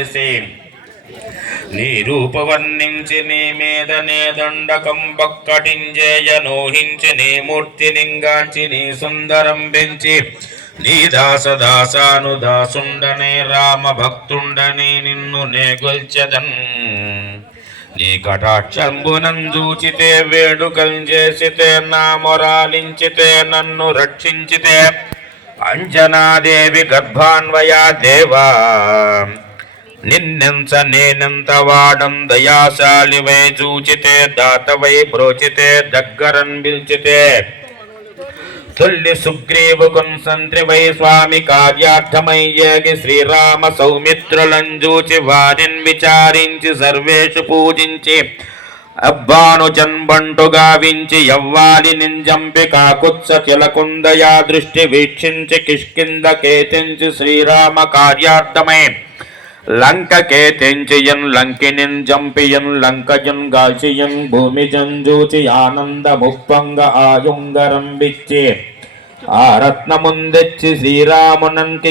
చేసి నీ రూపవర్ణించి నీ మీద నే దండకం బక్కటించేయ నోహించి నీ మూర్తి నింగాంచి నీ సుందరం పెంచి నీ దాస దాసాను దాసుండనే రామ భక్తుండని నిన్ను నే గొల్చదన్. నీ కటాక్షంబునందూచితే వేడుకలు చేసితే నా మొరాలించితే నన్ను రక్షించితే అంజనాదేవి గర్భాన్వయా దేవా. నిన్నెంత నేనెంత వాడం దయాశాలివై చూచితే దాతవై బ్రోచితే దగ్గరన్ పిలిచితే. తుల్లి సుగ్రీవుకున్ సంత్రివై స్వామి కార్యార్థమై యోగి శ్రీరామ సౌమిత్రులంజూచి వారిని విచారించి సర్వేషు పూజించి అబ్బాను జన్బంటు గావించి యవ్వాలి నింజంపి కాకుత్స కిలకుందయా దృష్టి వీక్షించి కిష్కింద కేతించి శ్రీరామ కార్యార్థమై. లంకకే తెంచియన్ లంకినిన్ జంపియన్ లంకజన్ గాల్చియన్ భూమి జంజూచి ఆనంద ముప్పంగ ఆయుంగరం విచ్చి. ఆ రత్నముందెచ్చి శ్రీరామునంకి